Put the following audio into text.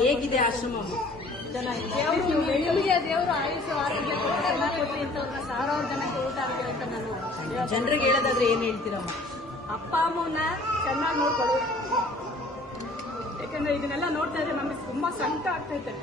ಹೇಗಿದೆ ಆಶ್ರಮ? ದೇವರು ಆಯುಷ್ ಆರೋಗ್ಯ ಕೊಟ್ಟು ಇಂಥವ್ರನ್ನ ಸಾವಿರಾರು ಜನಕ್ಕೆ ಊಟ ಆಗಿದೆ ಅಂತ ನಾನು ಜನರಿಗೆ ಹೇಳೋದಾದ್ರೆ ಏನ್ ಹೇಳ್ತೀರಮ್ಮ? ಅಪ್ಪ ಅಮ್ಮನ ಚೆನ್ನಾಗಿ ನೋಡ್ಕೊಳ್ಳಿ. ಯಾಕಂದ್ರೆ ಇದನ್ನೆಲ್ಲ ನೋಡ್ತಾ ಇದ್ರೆ ನಮಗೆ ತುಂಬಾ ಸಂಕಟ ಆಗ್ತೈತೆ.